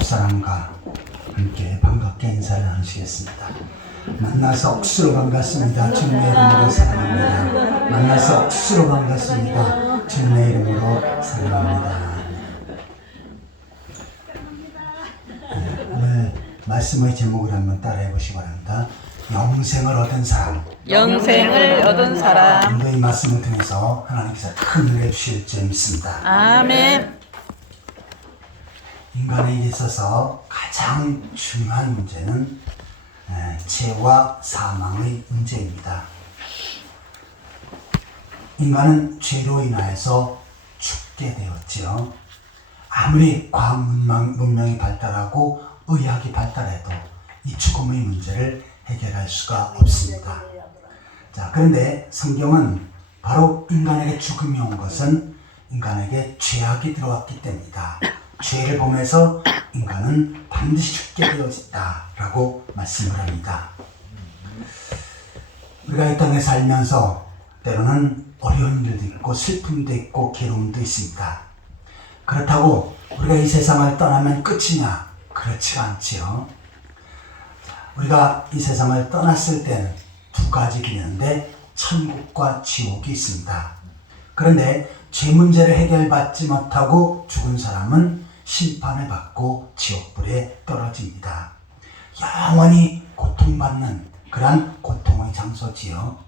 옆사람과 함께 반갑게 인사를 나누시겠습니다. 만나서 억수로 반갑습니다. 주님의 이름으로 사랑합니다. 만나서 억수로 반갑습니다. 주님의 이름으로 사랑합니다. 오늘 말씀의 제목을 한번 따라해 보시기 바랍니다. 영생을 얻은 사람. 영생을 얻은 사람. 오늘 이 말씀을 통해서 하나님께서 큰 은혜 주실 줄 믿습니다. 아멘. 인간에게 있어서 가장 중요한 문제는 죄와 사망의 문제입니다. 인간은 죄로 인하여서 죽게 되었지요. 아무리 과학 문명이 발달하고 의학이 발달해도 이 죽음의 문제를 해결할 수가 없습니다. 자, 그런데 성경은 바로 인간에게 죽음이 온 것은 인간에게 죄악이 들어왔기 때문이다. 죄를 범해서 인간은 반드시 죽게 되어 있다라고 말씀을 합니다. 우리가 이 땅에 살면서 때로는 어려운 일도 있고 슬픔도 있고 괴로움도 있습니다. 그렇다고 우리가 이 세상을 떠나면 끝이냐? 그렇지가 않지요. 우리가 이 세상을 떠났을 때는 두 가지 길이 있는데 천국과 지옥이 있습니다. 그런데 죄 문제를 해결받지 못하고 죽은 사람은 심판을 받고 지옥불에 떨어집니다. 영원히 고통받는 그러한 고통의 장소지요.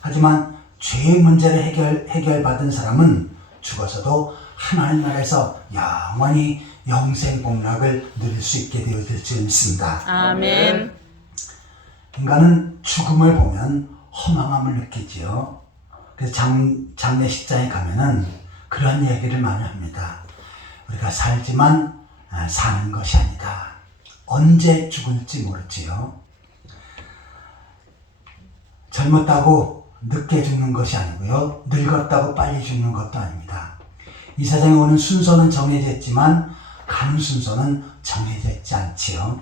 하지만 죄의 문제를 해결받은 사람은 죽어서도 하나님 나라에서 영원히 영생복락을 누릴 수 있게 되어질 줄 믿습니다. 아멘. 인간은 죽음을 보면 허망함을 느끼지요. 그래서 장례식장에 가면은 그런 얘기를 많이 합니다. 우리가 살지만 사는 것이 아니다. 언제 죽을지 모르지요. 젊었다고 늦게 죽는 것이 아니고요. 늙었다고 빨리 죽는 것도 아닙니다. 이 세상에 오는 순서는 정해져 있지만 가는 순서는 정해져 있지 않지요.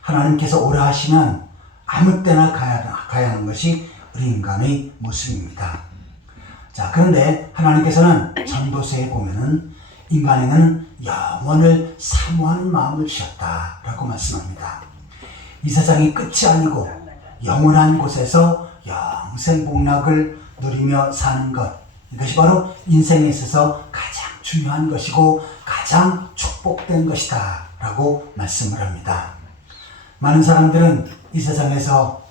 하나님께서 오라 하시면 아무 때나 가야 하는 것이 우리 인간의 모습입니다. 자, 그런데 하나님께서는 전도서에 보면은 인간에게는 영원을 사모하는 마음을 주셨다라고 말씀합니다. 이 세상이 끝이 아니고 영원한 곳에서 영생복락을 누리며 사는 것, 이것이 바로 인생에 있어서 가장 중요한 것이고 가장 축복된 것이다 라고 말씀을 합니다. 많은 사람들은 이 세상에서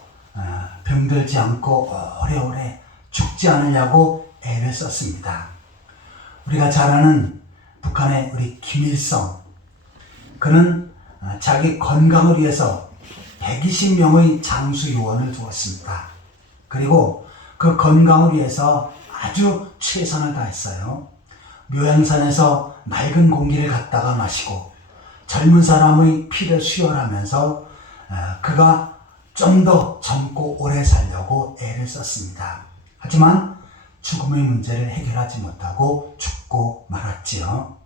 병들지 않고 오래오래 죽지 않으려고 애를 썼습니다. 우리가 잘 아는 북한의 우리 김일성, 그는 자기 건강을 위해서 120명의 장수 요원을 두었습니다. 그리고 그 건강을 위해서 아주 최선을 다했어요. 묘양산에서 맑은 공기를 갖다가 마시고 젊은 사람의 피를 수혈하면서 그가 좀 더 젊고 오래 살려고 애를 썼습니다. 하지만 죽음의 문제를 해결하지 못하고 죽고 말았지요.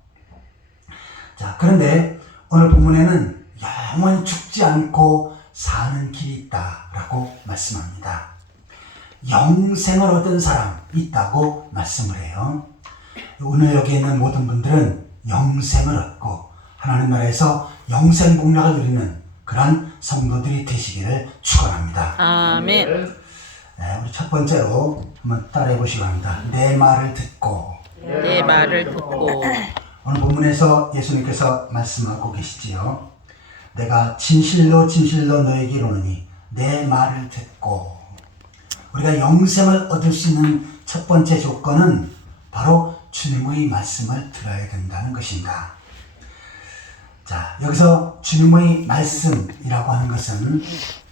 자, 그런데 오늘 본문에는 영원히 죽지 않고 사는 길이 있다라고 말씀합니다. 영생을 얻은 사람이 있다고 말씀을 해요. 오늘 여기 있는 모든 분들은 영생을 얻고 하나님 나라에서 영생복락을 누리는 그런 성도들이 되시기를 축원합니다. 아멘. 우리 첫 번째로 한번 따라해 보시기 바랍니다. 내 말을 듣고. 내 말을 듣고. 오늘 본문에서 예수님께서 말씀하고 계시지요. 내가 진실로 진실로 너에게 이르노니 내 말을 듣고. 우리가 영생을 얻을 수 있는 첫 번째 조건은 바로 주님의 말씀을 들어야 된다는 것입니다. 자, 여기서 주님의 말씀이라고 하는 것은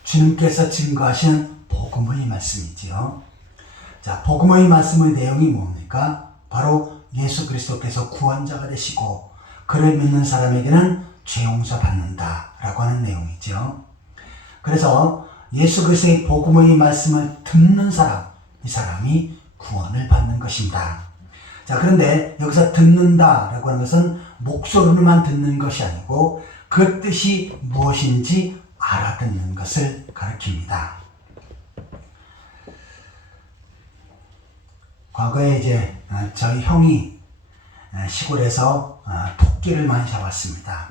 주님께서 증거하신 복음의 말씀이지요. 자, 복음의 말씀의 내용이 뭡니까? 바로 예수 그리스도께서 구원자가 되시고 그를 믿는 사람에게는 죄 용서 받는다라고 하는 내용이죠. 그래서 예수 그리스도의 복음의 말씀을 듣는 사람, 이 사람이 구원을 받는 것입니다. 자, 그런데 여기서 듣는다라고 하는 것은 목소리로만 듣는 것이 아니고 그 뜻이 무엇인지 알아듣는 것을 가리킵니다. 과거에 이제 저희 형이 시골에서 토끼를 많이 잡았습니다.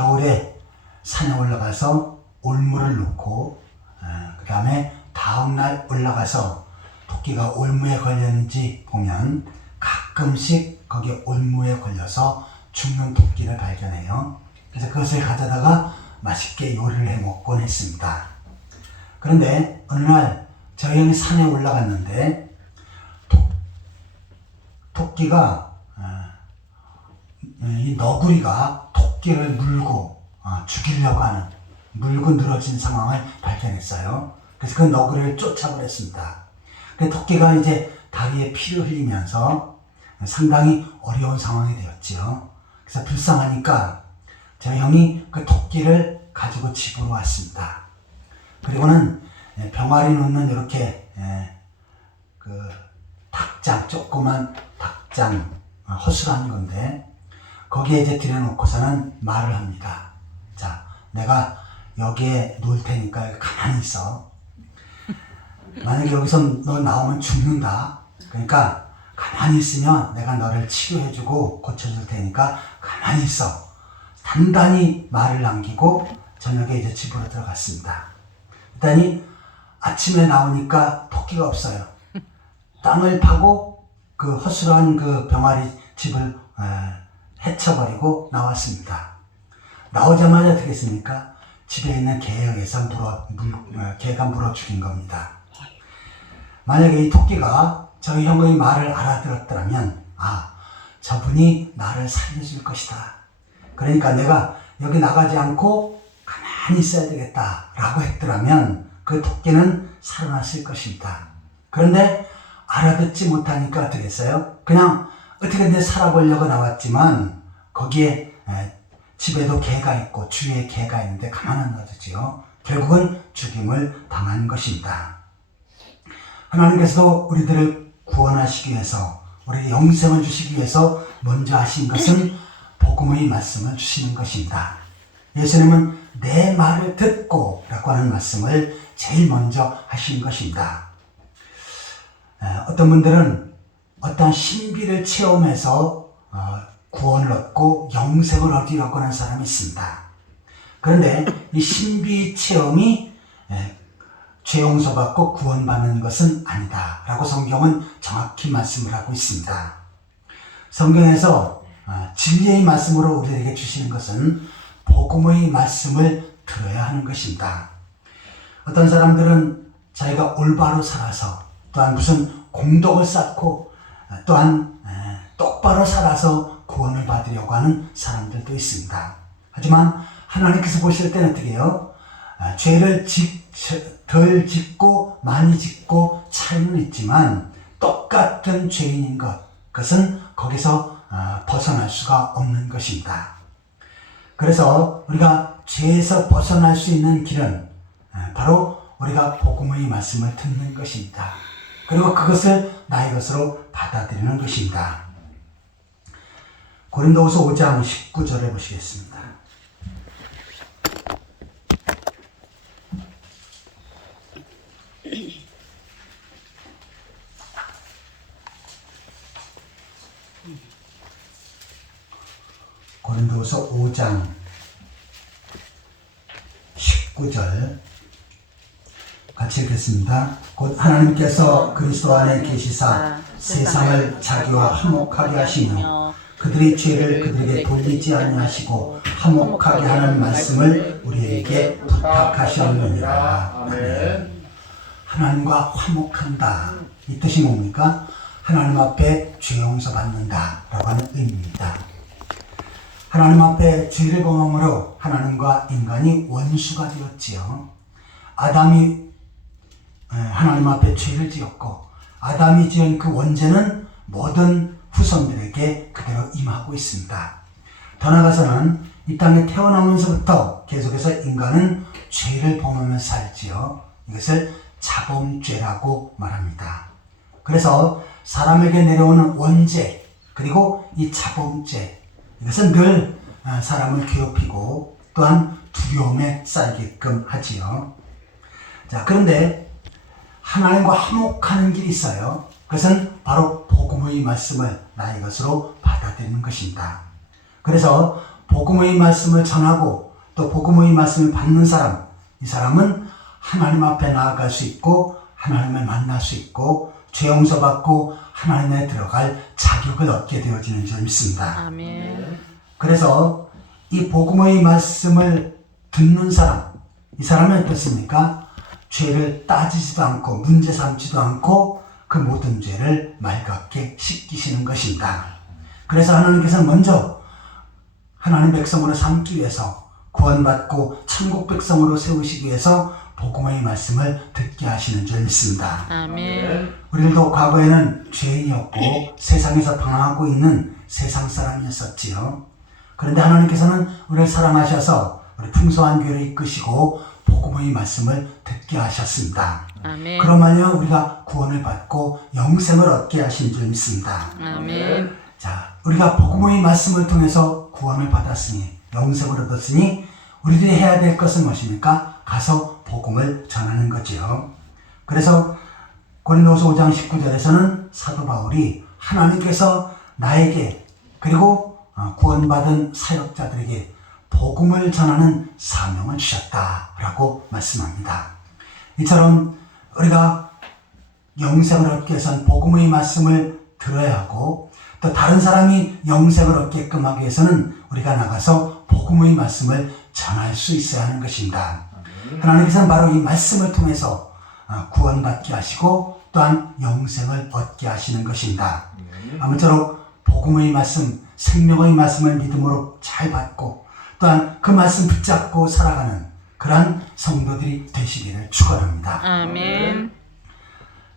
겨울에 산에 올라가서 올무를 놓고 그 다음에 다음날 올라가서 토끼가 올무에 걸렸는지 보면 가끔씩 거기 올무에 걸려서 죽는 토끼를 발견해요. 그래서 그것을 가져다가 맛있게 요리를 해 먹곤 했습니다. 그런데 어느 날 저희 형이 산에 올라갔는데 토끼가 이 너구리가 토끼를 물고 죽이려고 하는 물고 늘어진 상황을 발견했어요. 그래서 그 너구리를 쫓아버렸습니다. 그 토끼가 이제 다리에 피를 흘리면서 상당히 어려운 상황이 되었지요. 그래서 불쌍하니까 저희 형이 그 토끼를 가지고 집으로 왔습니다. 그리고는 병아리 놓는 이렇게 그 닭장, 조그만 닭장, 허술한 건데 거기에 이제 들여놓고서는 말을 합니다. 자, 내가 여기에 놓을 테니까 가만히 있어. 만약에 여기서 너 나오면 죽는다. 그러니까 가만히 있으면 내가 너를 치료해주고 고쳐줄 테니까 가만히 있어. 단단히 말을 남기고 저녁에 이제 집으로 들어갔습니다. 그랬더니 아침에 나오니까 토끼가 없어요. 땅을 파고 그 허술한 그 병아리 집을 해쳐버리고 나왔습니다. 나오자마자 어떻게 했습니까? 집에 있는 개에서 개가 물어 죽인 겁니다. 만약에 이 토끼가 저희 형의 말을 알아들었더라면 저분이 나를 살려줄 것이다. 그러니까 내가 여기 나가지 않고 가만히 있어야 되겠다 라고 했더라면 그 토끼는 살아났을 것입니다. 그런데 알아듣지 못하니까 어떻게 했어요? 그냥 어떻게든 살아보려고 나왔지만 거기에 집에도 개가 있고 주위에 개가 있는데 가만 안 놔두지요. 결국은 죽임을 당한 것입니다. 하나님께서도 우리들을 구원하시기 위해서 우리에게 영생을 주시기 위해서 먼저 하신 것은 복음의 말씀을 주시는 것입니다. 예수님은 내 말을 듣고 라고 하는 말씀을 제일 먼저 하신 것입니다. 어떤 분들은 어떤 신비를 체험해서 구원을 얻고 영생을 얻으려고 하는 사람이 있습니다. 그런데 이 신비 체험이 죄 용서받고 구원받는 것은 아니다 라고 성경은 정확히 말씀을 하고 있습니다. 성경에서 진리의 말씀으로 우리에게 주시는 것은 복음의 말씀을 들어야 하는 것입니다. 어떤 사람들은 자기가 올바로 살아서 또한 무슨 공덕을 쌓고 또한 똑바로 살아서 구원을 받으려고 하는 사람들도 있습니다. 하지만 하나님께서 보실 때는 어떻게 해요? 죄를 덜 짓고 많이 짓고 차이는 있지만 똑같은 죄인인 그것은 거기서 벗어날 수가 없는 것입니다. 그래서 우리가 죄에서 벗어날 수 있는 길은 바로 우리가 복음의 말씀을 듣는 것입니다. 그리고 그것을 나의 것으로 받아들이는 것입니다. 고린도후서 5장 19절에 보시겠습니다. 고린도후서 5장 19절 같이 읽겠습니다. 곧 하나님께서 그리스도 안에 계시사 세상을 자기와 화목하게 하시며 그들의 죄를 그들에게 돌리지 아니하시고 화목하게 하는 말씀을 우리에게 부탁하셨느니라. 아멘. 하나님과 화목한다. 이 뜻이 뭡니까? 하나님 앞에 죄 용서 받는다 라고 하는 의미입니다. 하나님 앞에 죄를 범함으로 하나님과 인간이 원수가 되었지요. 아담이 하나님 앞에 죄를 지었고 아담이 지은 그 원죄는 모든 후손들에게 그대로 임하고 있습니다. 더 나아가서는 이 땅에 태어나면서부터 계속해서 인간은 죄를 범하면서 살지요. 이것을 자범죄라고 말합니다. 그래서 사람에게 내려오는 원죄 그리고 이 자범죄 이것은 늘 사람을 괴롭히고 또한 두려움에 쌓이게끔 하지요. 자, 그런데 하나님과 화목하는 길이 있어요. 그것은 바로 복음의 말씀을 나의 것으로 받아들이는 것입니다. 그래서 복음의 말씀을 전하고 또 복음의 말씀을 받는 사람, 이 사람은 하나님 앞에 나아갈 수 있고 하나님을 만날 수 있고 죄 용서받고 하나님에 들어갈 자격을 얻게 되어지는 줄 믿습니다. 아멘. 그래서 이 복음의 말씀을 듣는 사람, 이 사람은 어떻습니까? 죄를 따지지도 않고 문제 삼지도 않고 그 모든 죄를 맑게 씻기시는 것입니다. 그래서 하나님께서 먼저 하나님 백성으로 삼기 위해서 구원받고 천국 백성으로 세우시기 위해서 복음의 말씀을 듣게 하시는 줄 믿습니다. 아멘. 우리들도 과거에는 죄인이었고 세상에서 방황하고 있는 세상 사람이었었지요. 그런데 하나님께서는 우리를 사랑하셔서 우리 풍성한 교회를 이끄시고 복음의 말씀을 듣게 하셨습니다. 아멘. 그러면요 우리가 구원을 받고 영생을 얻게 하신 줄 믿습니다. 아멘. 자, 우리가 복음의 말씀을 통해서 구원을 받았으니 영생을 얻었으니 우리들이 해야 될 것은 무엇입니까? 가서 복음을 전하는 거지요. 그래서 고린도후서 5장 19절에서는 사도 바울이 하나님께서 나에게 그리고 구원받은 사역자들에게 복음을 전하는 사명을 주셨다라고 말씀합니다. 이처럼 우리가 영생을 얻기 위해서는 복음의 말씀을 들어야 하고 또 다른 사람이 영생을 얻게끔 하기 위해서는 우리가 나가서 복음의 말씀을 전할 수 있어야 하는 것입니다. 하나님께서는 바로 이 말씀을 통해서 구원받게 하시고 또한 영생을 얻게 하시는 것입니다. 아무쪼록 복음의 말씀, 생명의 말씀을 믿음으로 잘 받고 또한 그 말씀 붙잡고 살아가는 그러한 성도들이 되시기를 축원합니다. 아멘.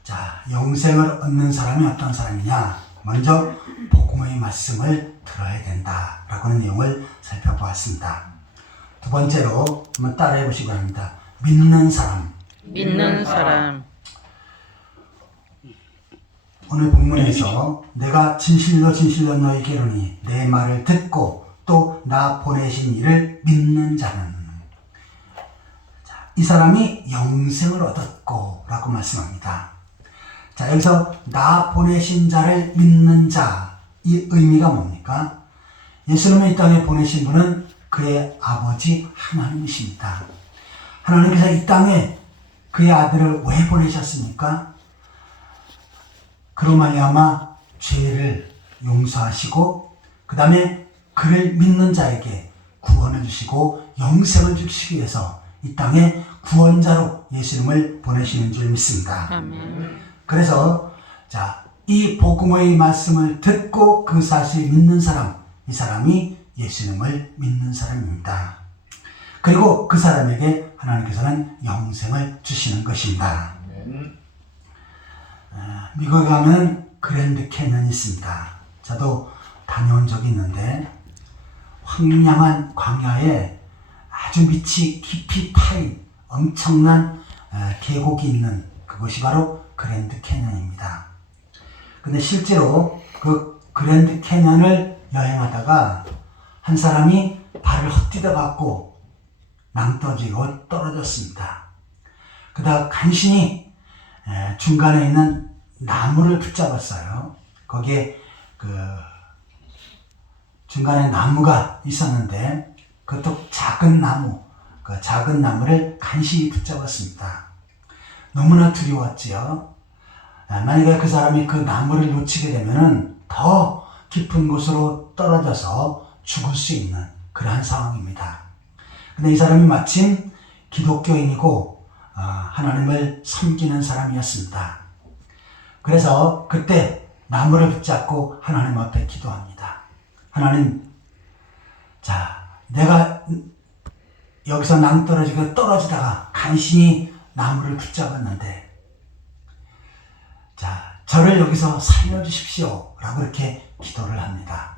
자, 영생을 얻는 사람이 어떤 사람이냐? 먼저 복음의 말씀을 들어야 된다라고 하는 내용을 살펴보았습니다. 두 번째로 한번 따라해 보시기 바랍니다. 믿는 사람. 믿는 사람. 오늘 본문에서 내가 진실로 진실로 너희에게 이르노니 내 말을 듣고 또 나 보내신 이를 믿는 자는 이 사람이 영생을 얻었고 라고 말씀합니다. 자, 여기서 나 보내신 자를 믿는 자, 이 의미가 뭡니까? 예수님을 이 땅에 보내신 분은 그의 아버지 하나님이십니다. 하나님께서 이 땅에 그의 아들을 왜 보내셨습니까? 그로 말미암아 죄를 용서하시고 그 다음에 그를 믿는 자에게 구원을 주시고 영생을 주시기 위해서 이 땅에 구원자로 예수님을 보내시는 줄 믿습니다. 아멘. 그래서 자, 이 복음의 말씀을 듣고 그 사실을 믿는 사람, 이 사람이 예수님을 믿는 사람입니다. 그리고 그 사람에게 하나님께서는 영생을 주시는 것입니다. 미국에 가면 그랜드 캐년이 있습니다. 저도 다녀온 적이 있는데 황량한 광야에 아주 밑이 깊이 파인 엄청난 계곡이 있는 그곳이 바로 그랜드 캐년입니다. 근데 실제로 그 그랜드 캐년을 여행하다가 한 사람이 발을 헛디뎌 갖고 낭떠러지로 떨어졌습니다. 그러다 간신히 중간에 있는 나무를 붙잡았어요. 거기에 그 중간에 나무가 있었는데 그것도 작은 나무, 그 작은 나무를 간신히 붙잡았습니다. 너무나 두려웠지요. 만약에 그 사람이 그 나무를 놓치게 되면은 더 깊은 곳으로 떨어져서 죽을 수 있는 그러한 상황입니다. 근데 이 사람이 마침 기독교인이고 하나님을 섬기는 사람이었습니다. 그래서 그때 나무를 붙잡고 하나님 앞에 기도합니다. 하나님, 자, 내가 여기서 낭떠러지고 떨어지다가 간신히 나무를 붙잡았는데, 자, 저를 여기서 살려주십시오. 라고 이렇게 기도를 합니다.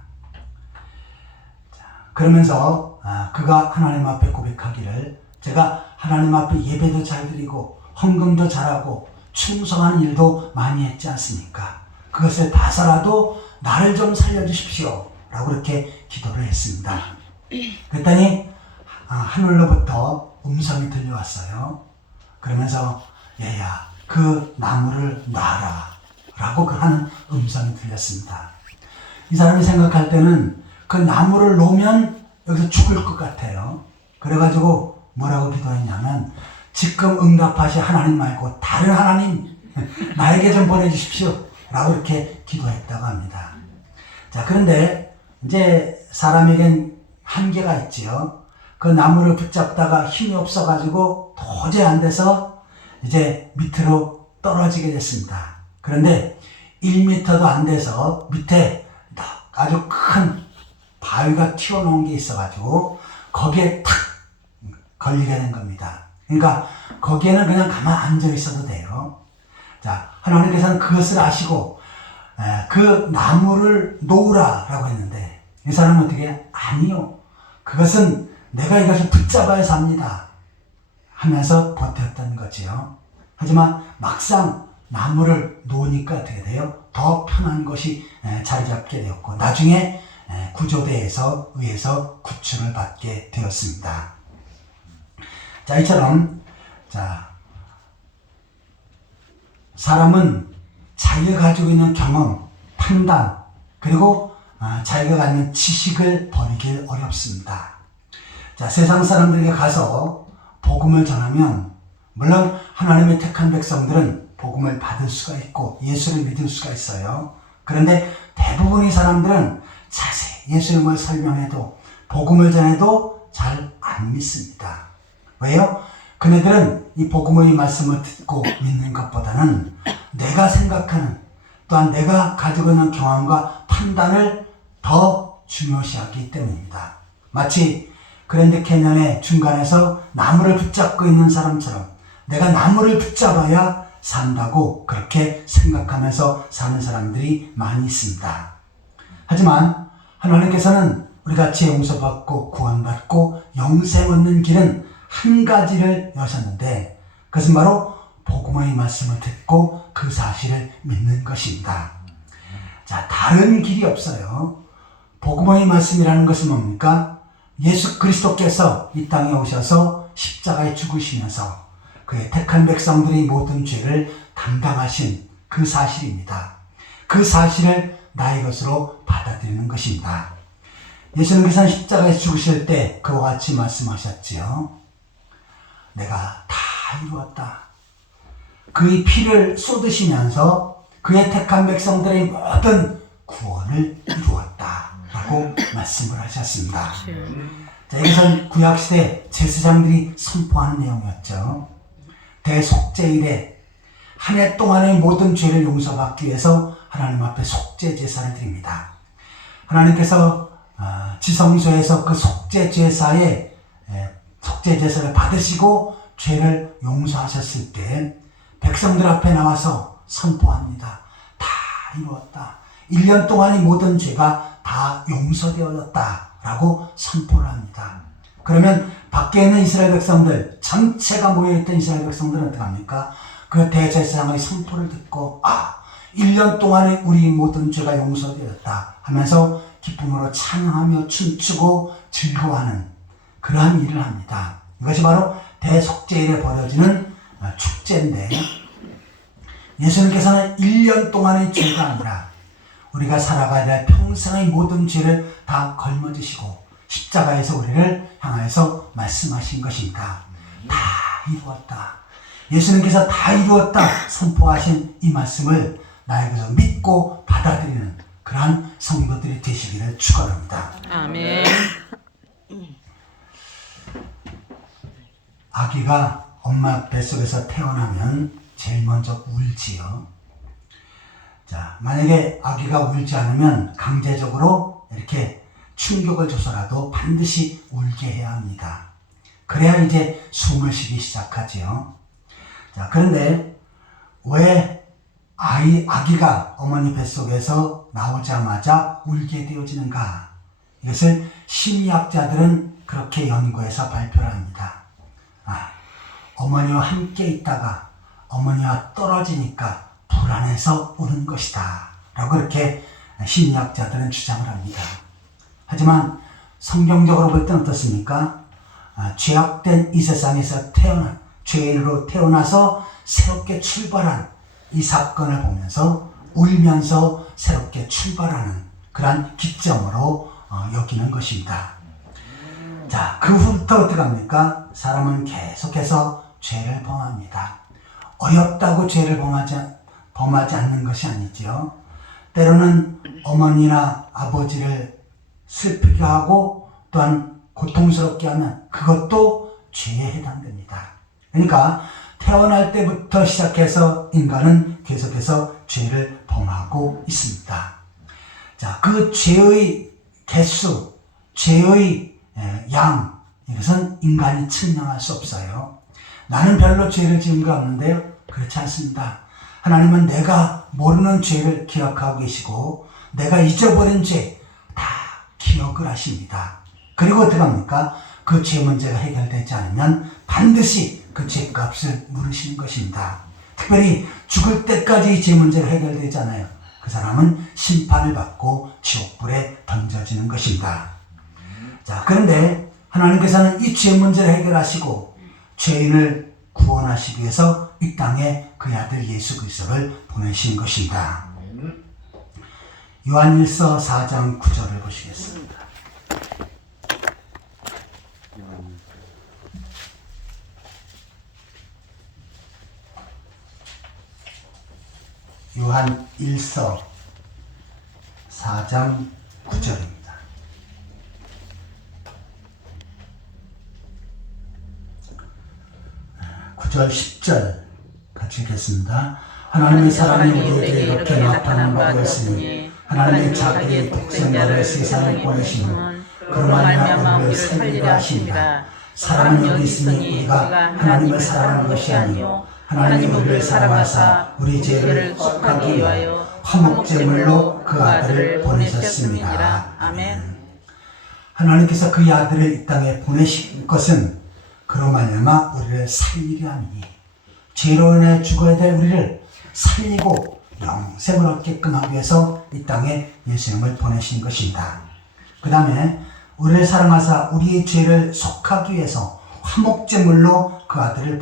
자, 그러면서 그가 하나님 앞에 고백하기를, 제가 하나님 앞에 예배도 잘 드리고 헌금도 잘하고 충성하는 일도 많이 했지 않습니까? 그것을 봐서라도 나를 좀 살려주십시오. 라고 이렇게 기도를 했습니다. 그랬더니 하늘로부터 음성이 들려왔어요. 그러면서 얘야, 그 나무를 놔라. 라고 하는 음성이 들렸습니다. 이 사람이 생각할 때는 그 나무를 놓으면 여기서 죽을 것 같아요. 그래가지고 뭐라고 기도했냐면 지금 응답하실 하나님 말고 다른 하나님 나에게 좀 보내주십시오 라고 이렇게 기도했다고 합니다. 자, 그런데 이제 사람에겐 한계가 있지요. 그 나무를 붙잡다가 힘이 없어가지고 도저히 안 돼서 이제 밑으로 떨어지게 됐습니다. 그런데 1m도 안 돼서 밑에 아주 큰 바위가 튀어나온 게 있어가지고 거기에 탁 걸리게 된 겁니다. 그러니까 거기에는 그냥 가만 앉아 있어도 돼요. 자, 하나님께서는 그것을 아시고 그 나무를 놓으라라고 했는데 이 사람은 어떻게 아니요. 그것은 내가 이것을 붙잡아야 삽니다 하면서 버텼던 거지요. 하지만 막상 나무를 놓으니까 어떻게 돼요? 더 편한 것이 자리 잡게 되었고 나중에 구조대에서 의해서 구출을 받게 되었습니다. 자, 이처럼 자 사람은 자기가 가지고 있는 경험, 판단, 그리고 자기가 갖는 지식을 버리기 어렵습니다. 자, 세상 사람들에게 가서 복음을 전하면 물론 하나님의 택한 백성들은 복음을 받을 수가 있고 예수를 믿을 수가 있어요. 그런데 대부분의 사람들은 자세히 예수님을 설명해도 복음을 전해도 잘 안 믿습니다. 왜요? 그네들은 이 복음의 말씀을 듣고 믿는 것보다는 내가 생각하는 또한 내가 가지고 있는 경험과 판단을 더 중요시하기 때문입니다. 마치 그랜드 캐년의 중간에서 나무를 붙잡고 있는 사람처럼 내가 나무를 붙잡아야 산다고 그렇게 생각하면서 사는 사람들이 많이 있습니다. 하지만 하나님께서는 우리 같이 용서받고 구원받고 영생 얻는 길은 한 가지를 여셨는데 그것은 바로 복음의 말씀을 듣고 그 사실을 믿는 것입니다. 자, 다른 길이 없어요. 복음의 말씀이라는 것은 뭡니까? 예수 그리스도께서 이 땅에 오셔서 십자가에 죽으시면서 그의 택한 백성들의 모든 죄를 담당하신 그 사실입니다. 그 사실을 나의 것으로 받아들이는 것입니다. 예수님께서는 십자가에 죽으실 때 그와 같이 말씀하셨지요. 내가 다 이루었다. 그의 피를 쏟으시면서 그의 택한 백성들의 모든 구원을 이루었다 라고 말씀을 하셨습니다. 자, 이것은 구약시대 제사장들이 선포하는 내용이었죠. 대속죄일에 한 해 동안의 모든 죄를 용서받기 위해서 하나님 앞에 속죄 제사를 드립니다. 하나님께서 지성소에서 그 속죄 제사를 받으시고 죄를 용서하셨을 때 백성들 앞에 나와서 선포합니다. 다 이루었다. 1년 동안의 모든 죄가 다 용서되어졌다 라고 선포를 합니다. 그러면 밖에 있는 이스라엘 백성들 전체가 모여있던 이스라엘 백성들은 어떻게 합니까? 그 대제사장의 선포를 듣고 1년 동안의 우리 모든 죄가 용서되었다 하면서 기쁨으로 찬양하며 춤추고 즐거워하는 그러한 일을 합니다. 이것이 바로 대속죄일에 벌어지는 축제인데 예수님께서는 1년 동안의 죄가 아니라 우리가 살아가야 될 평생의 모든 죄를 다 걸머지시고 십자가에서 우리를 향해서 말씀하신 것입니다. 다 이루었다. 예수님께서 다 이루었다 선포하신 이 말씀을 나에게서 믿고 받아들이는 그러한 성도들이 되시기를 축원합니다. 아멘. 아기가 엄마 뱃속에서 태어나면 제일 먼저 울지요. 자, 만약에 아기가 울지 않으면 강제적으로 이렇게 충격을 줘서라도 반드시 울게 해야 합니다. 그래야 이제 숨을 쉬기 시작하지요. 자, 그런데 왜 아기가 어머니 뱃속에서 나오자마자 울게 되어지는가? 이것을 심리학자들은 그렇게 연구해서 발표를 합니다. 어머니와 함께 있다가 어머니와 떨어지니까 불안해서 우는 것이다 라고 이렇게 심리학자들은 주장을 합니다. 하지만 성경적으로 볼 때는 어떻습니까? 죄악된 이 세상에서 죄인으로 태어나서 새롭게 출발한 이 사건을 보면서 울면서 새롭게 출발하는 그러한 기점으로 여기는 것입니다. 자, 그 후부터 어떻게 합니까? 사람은 계속해서 죄를 범합니다. 어렵다고 죄를 범하지 않는 것이 아니지요. 때로는 어머니나 아버지를 슬프게 하고 또한 고통스럽게 하면 그것도 죄에 해당됩니다. 그러니까 태어날 때부터 시작해서 인간은 계속해서 죄를 범하고 있습니다. 자, 그 죄의 개수, 죄의 양, 이것은 인간이 측량할 수 없어요. 나는 별로 죄를 지은 거 없는데요. 그렇지 않습니다. 하나님은 내가 모르는 죄를 기억하고 계시고 내가 잊어버린 죄 다 기억을 하십니다. 그리고 어떻게 합니까? 그 죄 문제가 해결되지 않으면 반드시 그 죄값을 물으시는 것입니다. 특별히 죽을 때까지 죄 문제가 해결되지 않아요. 그 사람은 심판을 받고 지옥불에 던져지는 것입니다. 자, 그런데 하나님께서는 이 죄 문제를 해결하시고 죄인을 구원하시기 위해서 이 땅에 그의 아들 예수 그리스도를 보내신 것입니다. 요한일서 4장 9절을 보시겠습니다. 요한일서 4장 9절입니다. 9절 10절 같이 읽겠습니다. 하나님의 사랑이 우리에게 이렇게 나타난 바 되었으니 하나님이 자기의 독생자를 세상에 보내시는 그로 말미암아 우리를 살리려 하십니다. 사랑은 여기 있으니 우리가 하나님을 사랑하는 것이 아니요 하나님이 우리를 사랑하사 우리 죄를 속하기 위하여 화목제물로 그 아들을 보내셨습니다. 아멘. 하나님께서 그의 아들을 이 땅에 보내신 것은 그로 말미암아 우리를 살리려 하니 죄로 인해 죽어야 될 우리를 살리고 영생을 얻게끔 하기 위해서 이 땅에 예수님을 보내신 것입니다. 그 다음에 우리를 사랑하사 우리의 죄를 속하기 위해서 화목제물로 그 아들을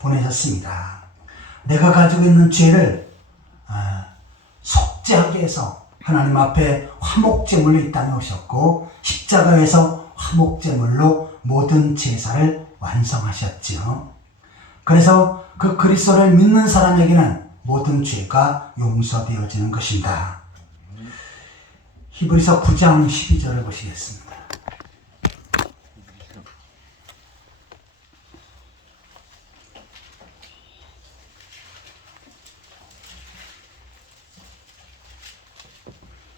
보내셨습니다. 내가 가지고 있는 죄를 속죄하기 위해서 하나님 앞에 화목제물로 이 땅에 오셨고 십자가에서 화목제물로 모든 제사를 완성하셨지요. 그래서 그 그리스도를 믿는 사람에게는 모든 죄가 용서되어지는 것입니다. 히브리서 9장 12절을 보시겠습니다.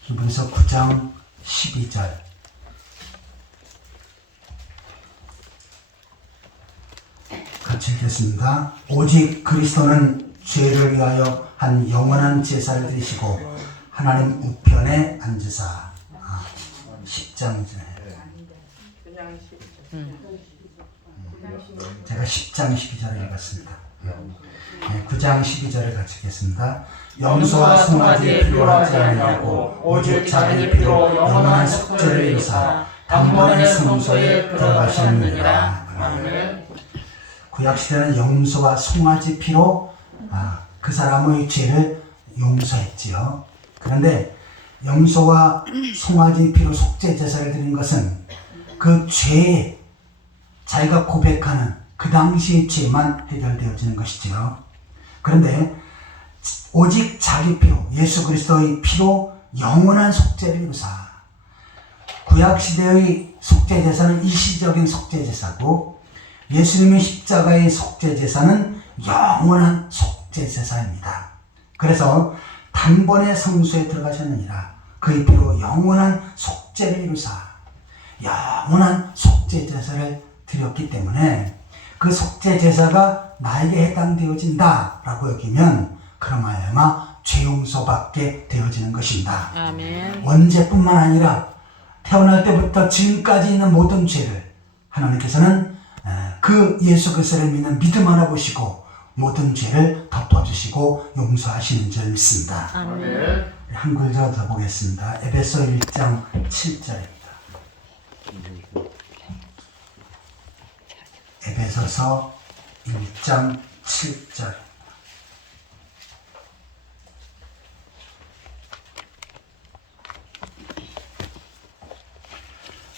히브리서 9장 12절 같이 읽겠습니다. 오직 그리스도는 죄를 위하여 한 영원한 제사를 드리시고 하나님 우편에 앉으사 10장이죠. 제가 10장 12절을 읽었습니다. 9장 12절을 같이 읽겠습니다. 염소와 송아지의 피로 하지 아니하고 오직 자기 피로 영원한 속죄를 이루사 단번에 성소에 들어가셨느니라. 아멘. 구약시대는 염소와 송아지 피로 그 사람의 죄를 용서했지요. 그런데 염소와 송아지 피로 속죄 제사를 드린 것은 그 죄에 자기가 고백하는 그 당시의 죄만 해결되어지는 것이지요. 그런데 오직 자기 피로 예수 그리스도의 피로 영원한 속죄를 이루사 구약시대의 속죄 제사는 일시적인 속죄 제사고 예수님의 십자가의 속죄 제사는 영원한 속죄 제사입니다. 그래서 단번에 성소에 들어가셨느니라. 그의 피로 영원한 속죄를 이루사 영원한 속죄 제사를 드렸기 때문에 그 속죄 제사가 나에게 해당되어진다라고 여기면 그런 말이야마 죄 용서받게 되어지는 것입니다. 아멘. 원죄뿐만 아니라 태어날 때부터 지금까지 있는 모든 죄를 하나님께서는 그 예수 그리스도를 믿는 믿음 하나 보시고 모든 죄를 덮어주시고 용서하시는 줄 믿습니다. 아멘. 한 구절 더 보겠습니다. 에베소 1장 7절입니다. 에베소서 1장 7절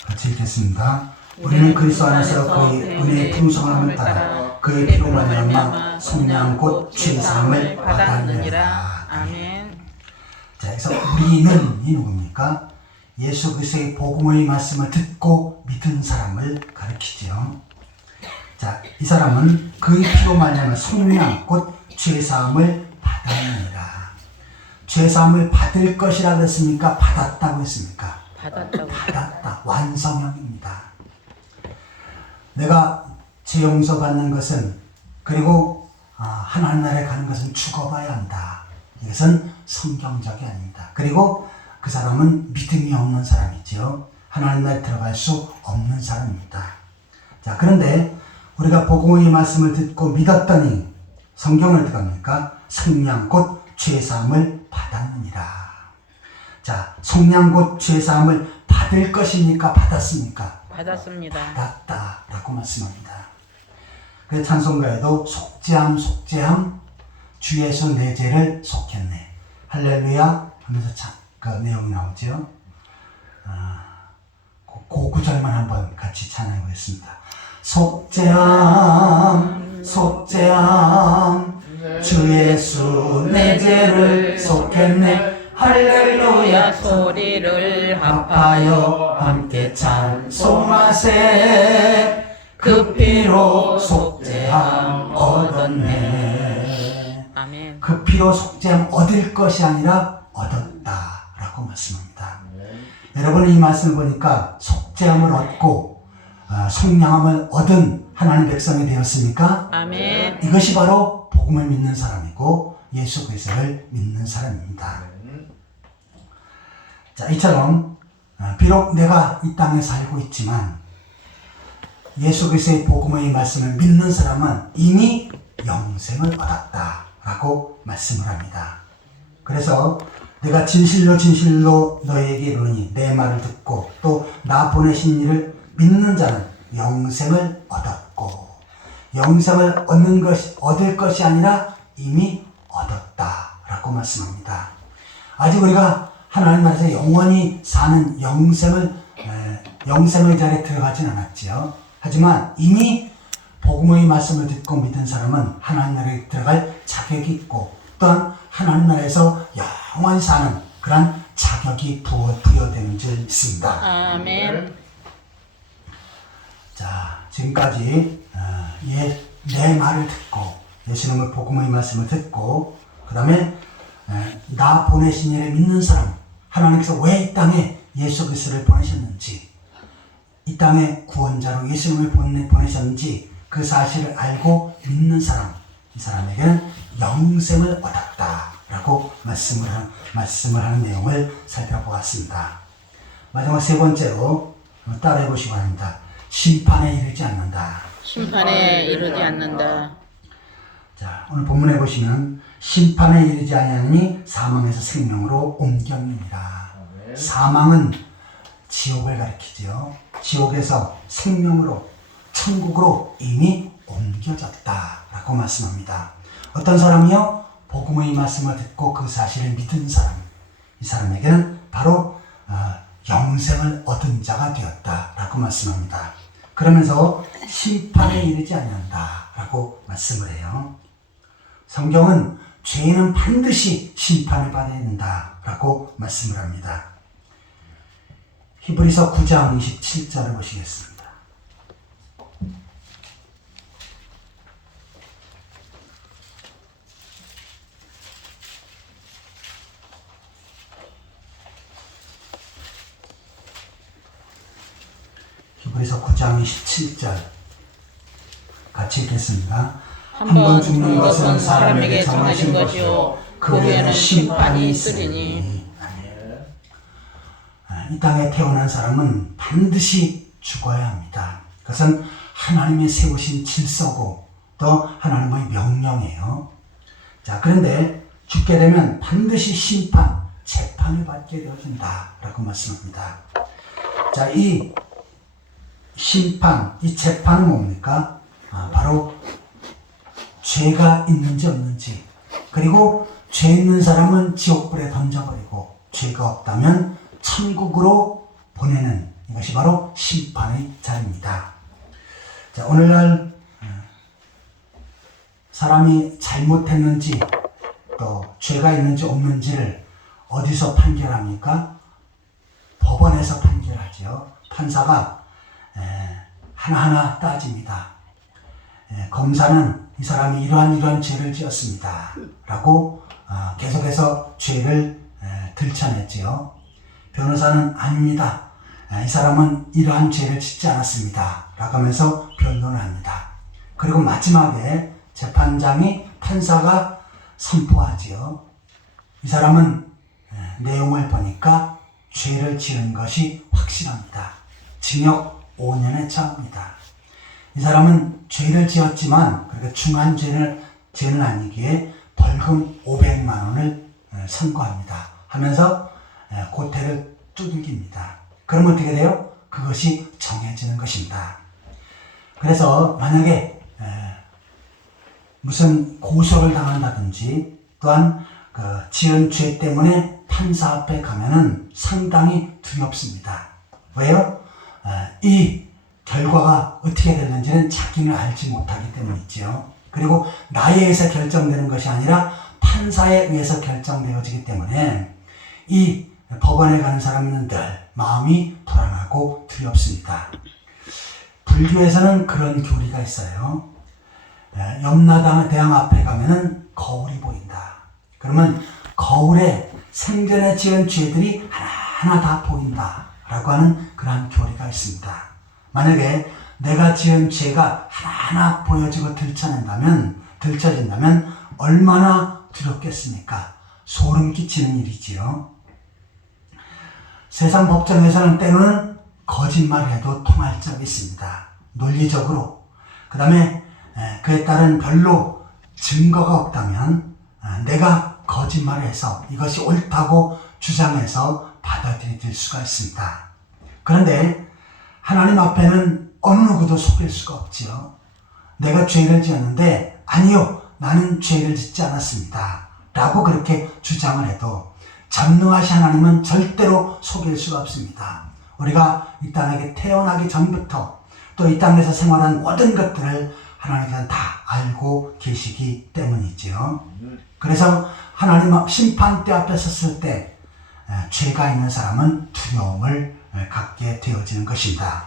같이 읽겠습니다. 우리는 그리스도 안에서 그의 은혜의 풍성함을 따라 그의 피로 말미암아 속량 곧 죄 사함을 받았느니라. 아멘. 자, 그래서 우리는 이 누굽니까? 예수 그리스도의 복음의 말씀을 듣고 믿은 사람을 가리키죠. 자, 이 사람은 그의 피로 말미암아 속량 곧 죄 사함을 받았느니라. 죄 사함을 받을 것이라 그랬습니까? 받았다고 했습니까? 받았다고. 받았다. 완성형입니다. 내가 죄 용서 받는 것은, 그리고 하나님 나라에 가는 것은 죽어봐야 한다. 이것은 성경적이 아닙니다. 그리고 그 사람은 믿음이 없는 사람이죠. 하나님 나라에 들어갈 수 없는 사람입니다. 자, 그런데 우리가 복음의 말씀을 듣고 믿었더니 성경을 어떻게 합니까? 속량 곧 죄사함을 받았느니라. 자, 속량 곧 죄사함을 받을 것입니까? 받았습니까? 받았습니다. 받았다라고 말씀합니다. 그래서 찬송가에도 속죄함 속죄함 주 예수 내 죄를 속했네 할렐루야 하면서 참 그 내용이 나오죠. 그 구절만 한번 같이 찬양해 보겠습니다. 속죄함 속죄함 주 예수 내 죄를 속했네 할렐루야 소리를 합하여 함께 찬송하세 그 피로 속죄함 얻었네. 아멘. 그 피로 속죄함 얻을 것이 아니라 얻었다라고 말씀합니다. 여러분 이 말씀을 보니까 속죄함을 얻고 속량함을 얻은 하나님 백성이 되었습니까? 아멘. 이것이 바로 복음을 믿는 사람이고 예수 그리스도를 믿는 사람입니다. 자, 이처럼 비록 내가 이 땅에 살고 있지만 예수 그리스도의 복음의 말씀을 믿는 사람은 이미 영생을 얻었다라고 말씀을 합니다. 그래서 내가 진실로 진실로 너에게 이르노니 내 말을 듣고 또 나 보내신 이를 믿는 자는 영생을 얻었고 영생을 얻을 것이 아니라 이미 얻었다라고 말씀합니다. 아직 우리가 하나님 나라에서 영원히 사는 영생의 자리에 들어가진 않았지요. 하지만 이미 복음의 말씀을 듣고 믿은 사람은 하나님 나라에 들어갈 자격이 있고 또한 하나님 나라에서 영원히 사는 그런 자격이 부여되는 줄 믿습니다. 아멘. 자, 지금까지 내 말을 듣고 예수님의 복음의 말씀을 듣고 그 다음에 나 보내신 이를 믿는 사람, 하나님께서 왜 이 땅에 예수 그리스도를 보내셨는지, 이 땅에 구원자로 예수님을 보내셨는지 그 사실을 알고 믿는 사람, 이 사람에게는 영생을 얻었다라고 말씀을 하는 내용을 살펴보았습니다. 마지막 세 번째로 따라해 보시기 바랍니다. 심판에 이르지 않는다. 심판에 이르지 않는다. 자, 오늘 본문에 보시면 심판에 이르지 아니하니 사망에서 생명으로 옮겼느니라. 사망은 지옥을 가리키죠. 지옥에서 생명으로 천국으로 이미 옮겨졌다라고 말씀합니다. 어떤 사람이요? 복음의 말씀을 듣고 그 사실을 믿은 사람, 이 사람에게는 바로 영생을 얻은 자가 되었다라고 말씀합니다. 그러면서 심판에 이르지 아니한다라고 말씀을 해요. 성경은 죄인은 반드시 심판을 받아야 된다라고 말씀을 합니다. 히브리서 9장 27절을 보시겠습니다. 히브리서 9장 27절 같이 읽겠습니다. 한 번 죽는 것은 사람에게 정하신 것이요 그 후에는 심판이 있으리니. 이 땅에 태어난 사람은 반드시 죽어야 합니다. 그것은 하나님이 세우신 질서고 또 하나님의 명령이에요. 자, 그런데 죽게 되면 반드시 재판을 받게 되어진다라고 말씀합니다. 자, 이 심판, 이 재판은 뭡니까? 바로 죄가 있는지 없는지, 그리고 죄 있는 사람은 지옥불에 던져버리고 죄가 없다면 천국으로 보내는, 이것이 바로 심판의 자리입니다. 자, 오늘날 사람이 잘못했는지 또 죄가 있는지 없는지를 어디서 판결합니까? 법원에서 판결하죠. 판사가 하나하나 따집니다. 검사는 이 사람이 이러한 죄를 지었습니다 라고 계속해서 죄를 들춰냈지요. 변호사는 아닙니다. 이 사람은 이러한 죄를 짓지 않았습니다 라고 하면서 변론을 합니다. 그리고 마지막에 재판장이 판사가 선포하지요. 이 사람은 내용을 보니까 죄를 지은 것이 확실합니다. 징역 5년에 처합니다. 이 사람은 죄를 지었지만 그렇게 중한 죄는 아니기에 벌금 500만 원을 선고합니다. 하면서 고태를 두들깁니다. 그러면 어떻게 돼요? 그것이 정해지는 것입니다. 그래서 만약에 무슨 고소를 당한다든지 또한 그 지은 죄 때문에 판사 앞에 가면은 상당히 두렵습니다. 왜요? 이 결과가 어떻게 됐는지는 자기는 알지 못하기 때문이지요. 그리고 나에 의해서 결정되는 것이 아니라 판사에 의해서 결정되어지기 때문에 이 법원에 가는 사람은 늘 마음이 불안하고 두렵습니다. 불교에서는 그런 교리가 있어요. 염라대왕 대왕 앞에 가면은 거울이 보인다. 그러면 거울에 생전에 지은 죄들이 하나하나 다 보인다 라고 하는 그러한 교리가 있습니다. 만약에 내가 지은 죄가 하나하나 보여지고 들춰진다면 얼마나 두렵겠습니까? 소름 끼치는 일이지요. 세상 법정에서는 때로는 거짓말해도 통할 적이 있습니다. 논리적으로. 그 다음에 그에 따른 별로 증거가 없다면 내가 거짓말을 해서 이것이 옳다고 주장해서 받아들일 수가 있습니다. 그런데 하나님 앞에는 어느 누구도 속일 수가 없지요. 내가 죄를 지었는데 아니요, 나는 죄를 짓지 않았습니다 라고 그렇게 주장을 해도 전능하신 하나님은 절대로 속일 수가 없습니다. 우리가 이 땅에 태어나기 전부터 또 이 땅에서 생활한 모든 것들을 하나님께서는 다 알고 계시기 때문이지요. 그래서 하나님 심판대 앞에 섰을 때 죄가 있는 사람은 두려움을 갖게 되어지는 것입니다.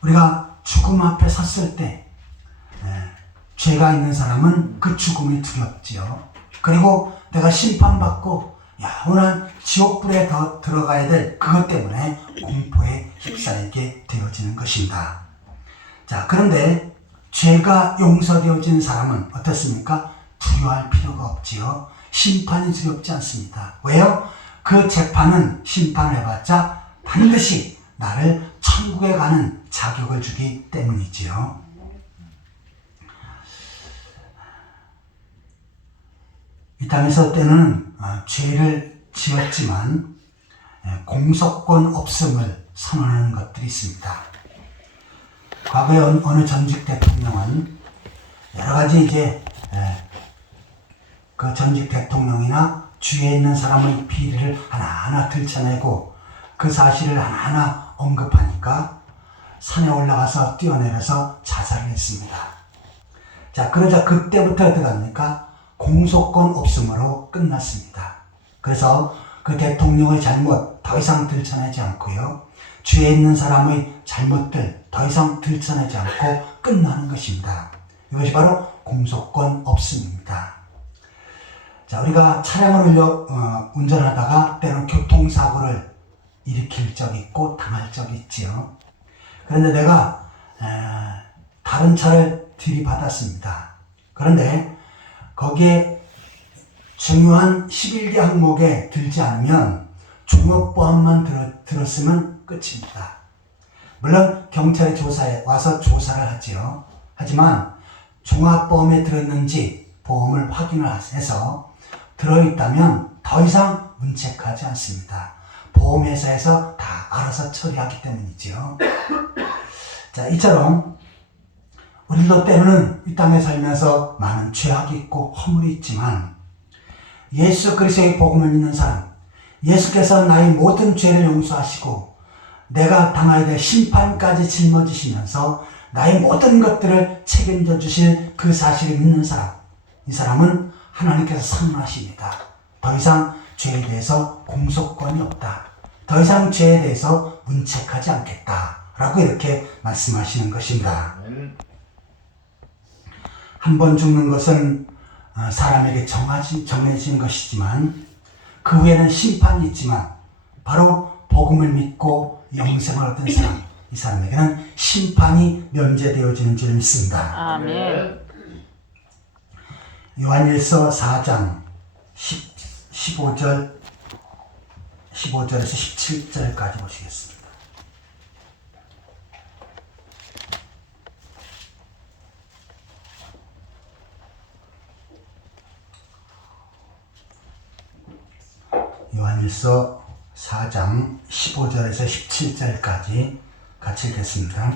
우리가 죽음 앞에 섰을 때 죄가 있는 사람은 그 죽음이 두렵지요. 그리고 내가 심판받고 영원한 지옥불에 더 들어가야 될 그것 때문에 공포에 휩싸이게 되어지는 것입니다. 자, 그런데 죄가 용서되어진 사람은 어떻습니까? 두려워할 필요가 없지요. 심판이 두렵지 않습니다. 왜요? 그 재판은 심판을 해봤자 반드시 나를 천국에 가는 자격을 주기 때문이지요. 이 땅에서 때는 죄를 지었지만 공소권 없음을 선언하는 것들이 있습니다. 과거에 어느 전직 대통령은 여러 가지 그 전직 대통령이나 주위에 있는 사람의 비리를 하나하나 들춰내고 그 사실을 하나하나 언급하니까 산에 올라가서 뛰어내려서 자살을 했습니다. 자, 그러자 그때부터 어떻게 합니까? 공소권 없음으로 끝났습니다. 그래서 그 대통령의 잘못 더 이상 들춰내지 않고요. 주위에 있는 사람의 잘못들 더 이상 들춰내지 않고 끝나는 것입니다. 이것이 바로 공소권 없음입니다. 자, 우리가 차량을 운전하다가 때로는 교통사고를 일으킬 적이 있고 당할 적이 있지요. 그런데 내가 다른 차를 들이받았습니다. 그런데 거기에 중요한 11개 항목에 들지 않으면 종합보험만 들었으면 끝입니다. 물론 경찰이 와서 조사를 하지요. 하지만 종합보험에 들었는지 보험을 확인을 해서 들어있다면 더 이상 문책하지 않습니다. 보험회사에서 다 알아서 처리하기 때문이지요. 자, 이처럼 우리도 때로는 이 땅에 살면서 많은 죄악이 있고 허물이 있지만 예수 그리스도의 복음을 믿는 사람, 예수께서 나의 모든 죄를 용서하시고 내가 당하게 될 심판까지 짊어지시면서 나의 모든 것들을 책임져 주실 그 사실을 믿는 사람, 이 사람은 하나님께서 선언하십니다. 더 이상 죄에 대해서 공소권이 없다. 더 이상 죄에 대해서 문책하지 않겠다. 라고 이렇게 말씀하시는 것입니다. 한 번 죽는 것은 사람에게 정해진 것이지만 그 후에는 심판이 있지만 바로 복음을 믿고 영생을 얻은 사람, 이 사람에게는 심판이 면제되어지는 줄 믿습니다. 아멘. 요한일서 4장 15절에서 17절까지 보시겠습니다. 요한일서 4장 15절에서 17절까지 같이 읽겠습니다.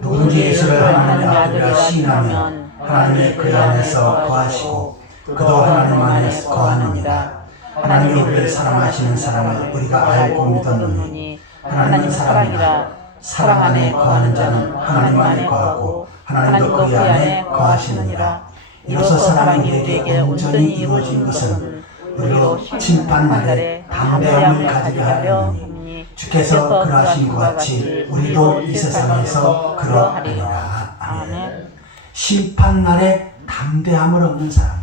누구든지 예수를 하나님의 아들이라 시인하면 하나님의 그 안에서 거하시고 그도 하나님 안에 거하느니라. 하나님이 우리를 사랑하시는 사랑을 우리가 알고 믿었느니 하나님은 사랑이라. 사랑 안에 거하는 자는 하나님 안에 거하고 하나님도 그 안에 거하시느니라. 이로써 사랑이 우리에게 온전히 이루어진 것은 우리로 심판 날에 담대함을 가지게 하려니 주께서 그러하신 것 같이 우리도 이 세상에서 그러하리라. 아멘. 심판 날에 담대함을 얻는 사람.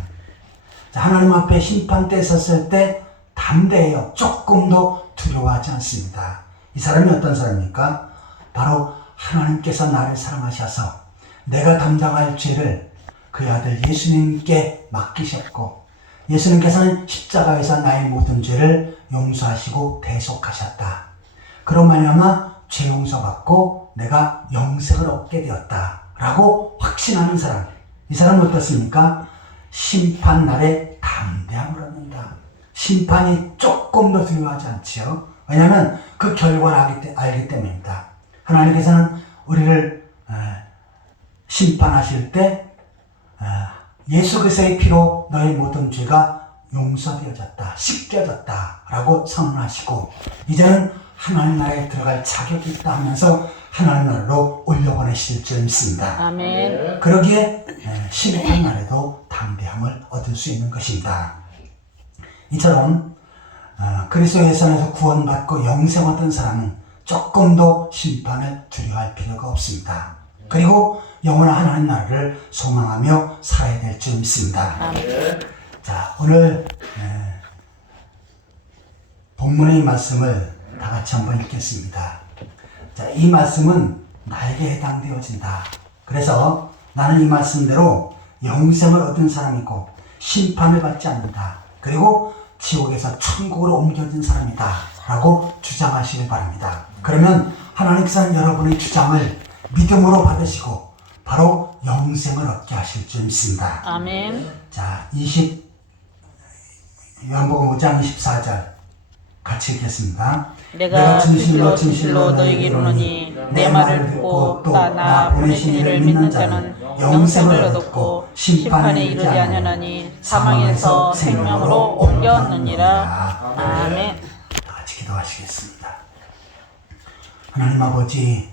하나님 앞에 심판 때 섰을 때 담대해요. 조금도 두려워하지 않습니다. 이 사람이 어떤 사람입니까? 바로 하나님께서 나를 사랑하셔서 내가 담당할 죄를 그 아들 예수님께 맡기셨고 예수님께서는 십자가에서 나의 모든 죄를 용서하시고 대속하셨다. 그로 말미암아 죄 용서받고 내가 영생을 얻게 되었다. 라고 확신하는 사람. 이 사람은 어떻습니까? 심판 날에 담대함을 얻는다. 심판이 조금도 두려워하지 않지요. 왜냐하면 그 결과를 알기 때문입니다. 하나님께서는 우리를 심판하실 때 예수 그리스도의 피로 너의 모든 죄가 용서되어졌다, 씻겨졌다 라고 선언하시고 이제는 하나님 나라에 들어갈 자격이 있다 하면서 하나님 나라로 올려보내실 줄 믿습니다. 아멘. 그러기에 심판 날에도 담대함을 얻을 수 있는 것입니다. 이처럼 그리스도 예수에서 구원받고 영생 얻은 사람은 조금도 심판을 두려워할 필요가 없습니다. 그리고 영원한 하나님 나라를 소망하며 살아야 될 줄 믿습니다. 자, 오늘 본문의 말씀을 다 같이 한번 읽겠습니다. 자, 이 말씀은 나에게 해당되어진다. 그래서 나는 이 말씀대로 영생을 얻은 사람이고 심판을 받지 않는다. 그리고 지옥에서 천국으로 옮겨진 사람이다. 라고 주장하시길 바랍니다. 그러면 하나님께서는 여러분의 주장을 믿음으로 받으시고 바로 영생을 얻게 하실 줄 믿습니다. 아멘. 자, 요한복음 5장 24절 같이 읽겠습니다. 내가 진실로 너희에게 이르노니 내 말을 듣고 또 나 보내신 이를 믿는 자는 영생을 얻었고 심판에 이르지 아니하나니 사망에서 생명으로 옮겼느니라. 아멘. 다 같이 기도하시겠습니다. 하나님 아버지,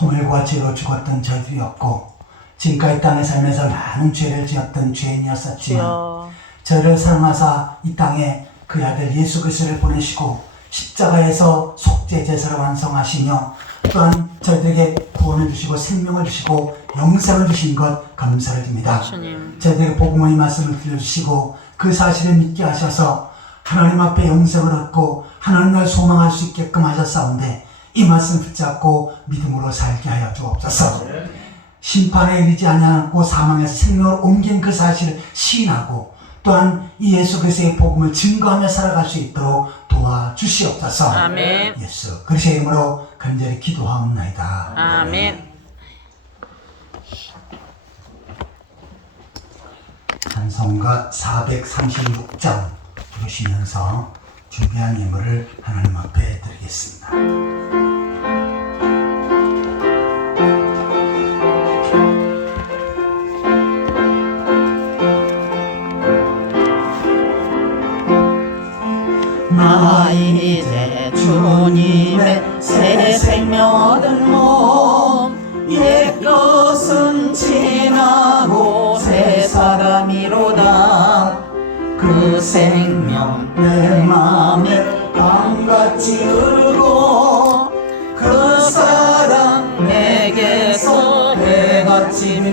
허물과 죄로 죽었던 저희들이었고 지금까지 땅에 살면서 많은 죄를 지었던 죄인이었었지만 저를 사랑하사 이 땅에 그 아들 예수 그리스도를 보내시고 십자가에서 속죄 제사를 완성하시며 또한 저희들에게 구원을 주시고 생명을 주시고 영생을 주신 것 감사를 드립니다. 저희들에게 복음의 말씀을 들려주시고 그 사실을 믿게 하셔서 하나님 앞에 영생을 얻고 하나님을 소망할 수 있게끔 하셨사온데 이 말씀 붙잡고 믿음으로 살게 하여 주옵소서. 심판에 이르지 아니하고 사망에서 생명으로 옮긴 그 사실을 시인하고 또한 이 예수 그리스도의 복음을 증거하며 살아갈 수 있도록 도와주시옵소서. 아멘. 예수 그리스도의 이름으로 간절히 기도하옵나이다. 아멘. 찬송가 436장 부르시면서 준비한 예물을 하나님 앞에 드리겠습니다. 나 이제 주님의 새 생명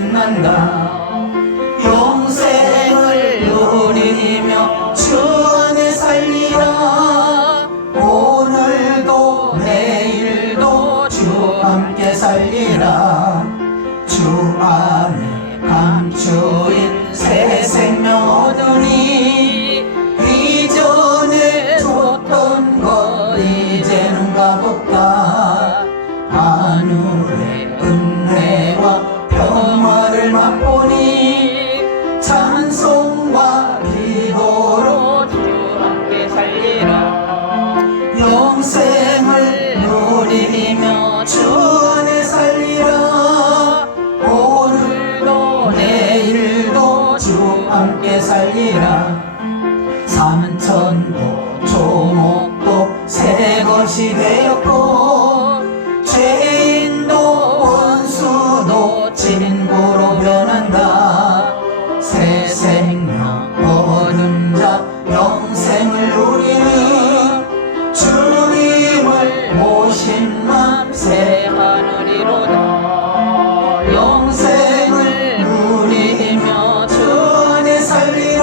빛난다. 영생을 누리며 주 안에 살리라. 오늘도 내일도 주 함께 살리라. 주 안에 감추인 새 생명 얻으니 이전에 줬던 것 이제는 값없다. 하늘의 은혜와 평화를 맛보니 찬송과 기도로 주 함께 살리라. 영생을 누리며 주 안에 살리라. 오늘도 내일도 주 함께 살리라. 삼천도 조목도 새 것이 되었고 죄인도 원수도 친구로 변한다. 새 생명 얻은 자 영생을 누리니 주님을 모신 맘 새 하늘이로다. 영생을 누리며 주 안에 살리라.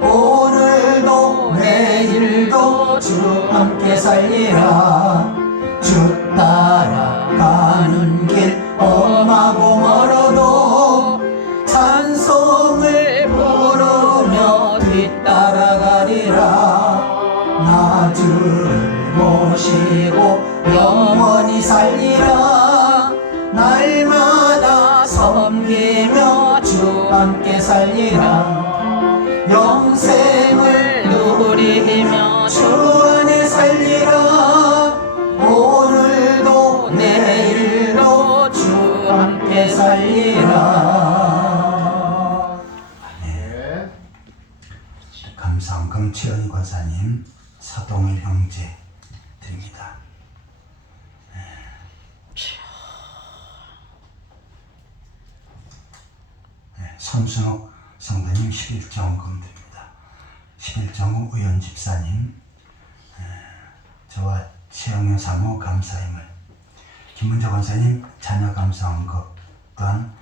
오늘도 내일도 주 함께 살리라. 주 따라가는 길 험하고 멀어도 찬송을 부르며 뒤따라가리라. 나 주를 모시고 영원히 살리라. 날마다 섬기며 주 함께 살리라. 영생을 누리며 주 안에 살리라. 오늘도 내일도 주 함께 살리라. 네. 감사원금 최은희 권사님, 서동일 형제 드립니다. 손순옥 성도님 11정금 드립니다. 11정금 의원 집사님, 저와 최영현 사모 감사임을, 김문재 권사님 자녀 감사원금, 또한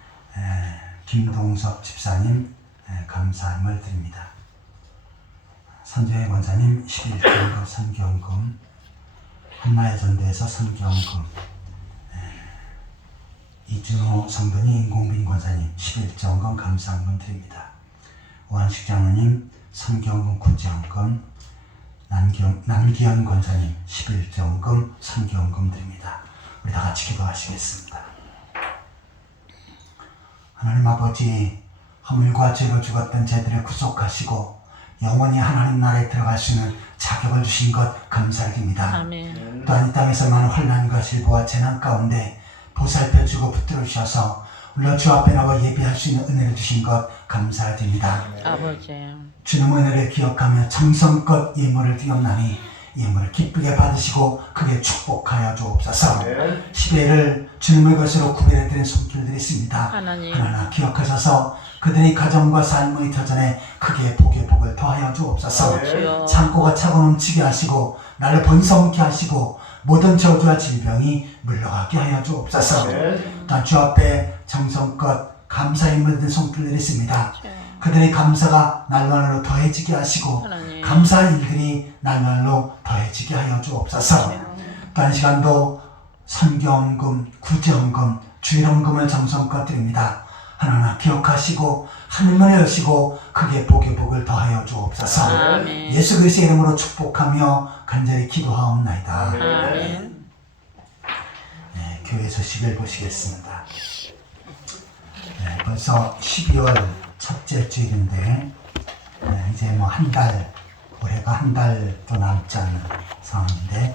김동섭 집사님 감사임을 드립니다. 선재회 권사님 11정금 선경금, 한마의 전도에서 선경금, 이준호 성도님 인공빈 권사님 11정금 감사원금 드립니다. 오한식 장로님 선경금 9정금, 남기현 권사님 11정금 선경금 드립니다. 우리 다 같이 기도하시겠습니다. 하나님 아버지, 허물과 죄로 죽었던 저희들을 구속하시고 영원히 하나님 나라에 들어갈 수 있는 자격을 주신 것 감사드립니다. 아멘. 또한 이 땅에서 많은 환난과 실보와 재난 가운데 보살펴주고 붙들어주셔서 물론 주 앞에 나와 예비할 수 있는 은혜를 주신 것 감사드립니다. 아버지, 주님의 은혜를 기억하며 정성껏 예물을 드렸나니 예물을 기쁘게 받으시고 크게 축복하여 주옵소서. 10회를 주님의 것으로 구별해드린 손길들이 있습니다. 하나님. 하나하나 기억하셔서 그들의 가정과 삶의 터전에 크게 복의 복을 더하여 주옵소서. 주여. 창고가 차고 넘치게 하시고 날로 번성케 하시고 모든 저주와 질병이 물러가게 하여 주옵소서. 또한 주 앞에 정성껏 감사의 물든 손길들이 있습니다. 그들의 감사가 날날로 더해지게 하시고 하나님. 감사의 일들이 날날로 더해지게 하여 주옵소서. 또한 시간도 선경금, 구정금, 주일원금을 정성껏 드립니다. 하나하나 기억하시고 하늘문을 여시고 크게 복의 복을 더하여 주옵소서. 아멘. 예수 그리스도의 이름으로 축복하며 간절히 기도하옵나이다. 아멘. 네, 교회 소식을 보시겠습니다. 네, 벌써 12월 첫째 주일인데 이제 뭐 한 달, 올해가 한 달도 남지 않은 상황인데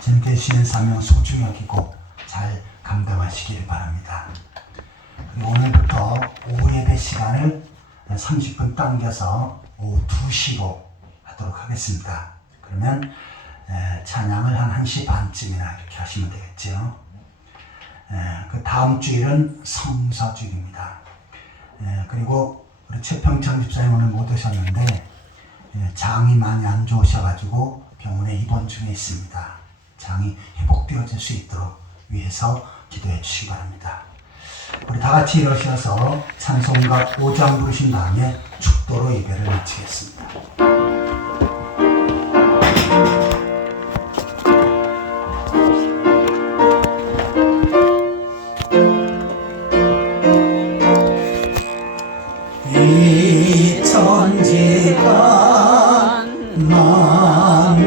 주님께 주시는 사명 소중히 여기고 잘 감당하시길 바랍니다. 그리고 오늘부터 오후 예배 시간을 30분 당겨서 오후 2시로 하도록 하겠습니다. 그러면 찬양을 한 1시 반쯤이나 이렇게 하시면 되겠죠. 그 다음 주일은 성서주일입니다. 그리고 우리 최평창 집사님 오늘 못 오셨는데 장이 많이 안 좋으셔가지고 병원에 입원 중에 있습니다. 장이 회복되어질 수 있도록 위해서 기도해 주시기 바랍니다. 우리 다 같이 일어서서 찬송가 5장 부르신 다음에 축도로 예배를 마치겠습니다. 이 천지가 만물들아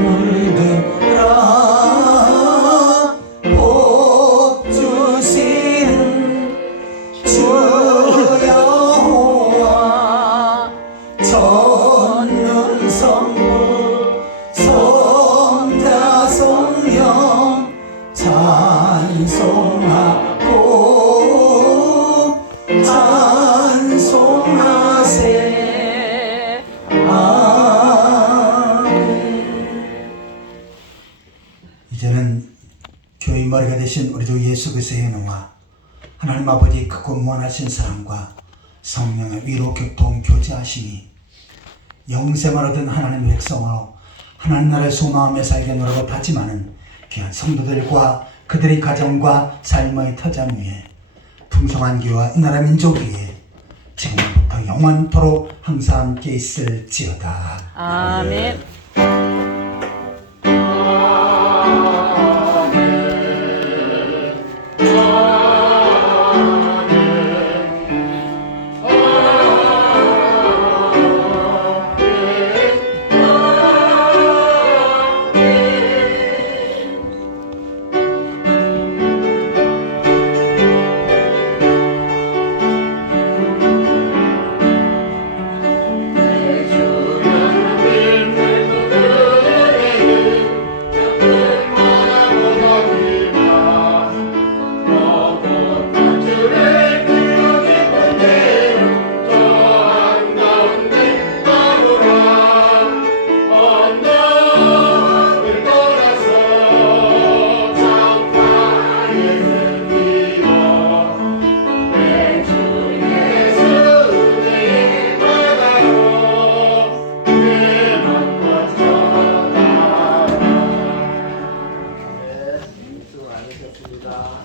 복 주신 주 여호와 전능성부 성자성령 찬송하고 찬송하세. 아멘. 이제는 교회 머리가 되신 우리 주 예수 그리스도의 은혜와 하나님 아버지 크고 무한하신 사랑과 성령의 위로 교통 교제하시니 영생을 얻은 하나님의 백성으로 하나님 나라의 소망함에 살게 노력을 다짐하는 귀한 성도들과 그들의 가정과 삶의 터전 위에 풍성한 교회와 이 나라 민족 위에 지금부터 영원토록 항상 함께 있을지어다. 아멘. 수고하셨습니다.